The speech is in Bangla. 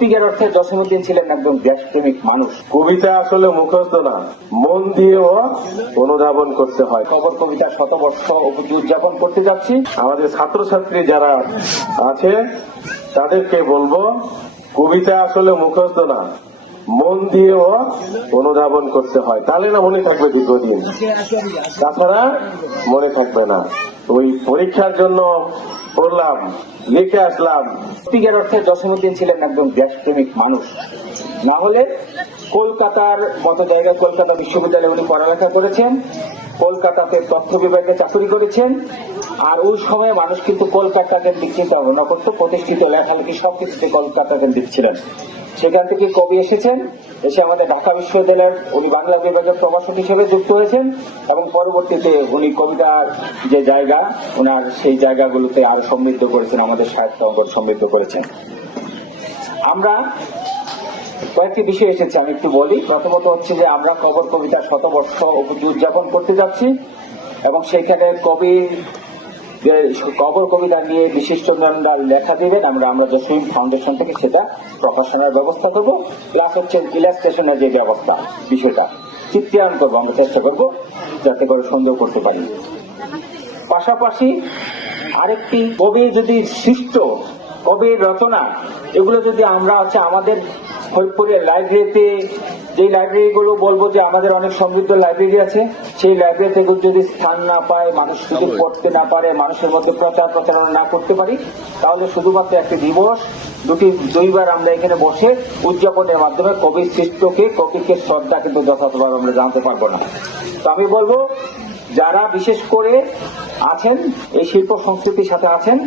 সত্যিকার অর্থে জসীমউদ্দিন ছিলেন একজন দেশপ্রেমিক মানুষ। কবিতা আসলে মুখস্থ না, মন দিয়েও অনুধাবন করতে হয়। কবর কবিতা শতবর্ষ উদযাপন করতে যাচ্ছি। আমাদের ছাত্রছাত্রী যারা আছে তাদেরকে বলবো, কবিতা আসলে মুখস্থ না, মন দিয়েও অনুধাবন করতে হয়, তাহলে না মনে থাকবে দীর্ঘদিন, তাছাড়া মনে থাকবে না। ওই পরীক্ষার জন্য পড়লাম, লিখে আসলাম। সত্যিকার অর্থে জসীমউদ্দিন ছিলেন একজন দেশপ্রেমিক মানুষ। না হলে কলকাতার মতো জায়গায়, কলকাতা বিশ্ববিদ্যালয়ে উনি পড়ালেখা করেছেন, কলকাতাতে তথ্য বিভাগে চাকরি করেছেন। আর ওই সময় মানুষ কিন্তু কলকাতা কেন্দ্রিক চিন্তা ভাবনা করতো, প্রতিষ্ঠিত লেখালেখি সবকিছুতে কলকাতা কেন্দ্রিক ছিলেন। সেখান থেকে কবি এসেছেন, এসে আমাদের ঢাকা বিশ্ববিদ্যালয়ের উনি বাংলা বিভাগের প্রভাষক হিসেবে যুক্ত হয়েছেন এবং পরবর্তীতে উনি কবিতার যে জায়গা ওনার সেই জায়গাগুলোতে আরো সমৃদ্ধ করেছেন, আমাদের সাহিত্য অঙ্গন সমৃদ্ধ করেছেন। আমরা কয়েকটি বিষয় এসেছে, আমি একটু বলি। প্রথমত হচ্ছে যে আমরা কবর কবিতা শতবর্ষ উদযাপন করতে যাচ্ছি এবং সেখানে কবি যে কবর কবিতা নিয়ে বিশিষ্টজনরা লেখা দিবেন, আমরা জসীম ফাউন্ডেশন থেকে সেটা প্রকাশনার ব্যবস্থা করব। প্লাস হচ্ছে ইলাস্ট্রেশনের যে ব্যবস্থা, বিষয়টা চিত্রায়ন করবো, আমরা চেষ্টা করব যাতে করে সুন্দর করতে পারি। পাশাপাশি আরেকটি কবি যদি সৃষ্ট কবির রচনা, এগুলো যদি আমরা আমাদের ফরিদপুরের লাইব্রেরিতে, যে লাইব্রেরিগুলো বলবো যে আমাদের অনেক সমৃদ্ধ লাইব্রেরি আছে, সেই লাইব্রেরিতে এগুলো যদি স্থান না পায়, মানুষ যদি পড়তে না পারে, মানুষের মধ্যে প্রচারণা না করতে পারি, তাহলে শুধুমাত্র একটি দিবস দুইবার আমরা এখানে বসে উদযাপনের মাধ্যমে কবির সৃষ্টকে, কবিকে শ্রদ্ধা কিন্তু যথাযথভাবে আমরা জানতে পারবো না। তো আমি বলবো, যারা বিশেষ করে আছেন এই শিল্প সংস্কৃতির সাথে আছেন,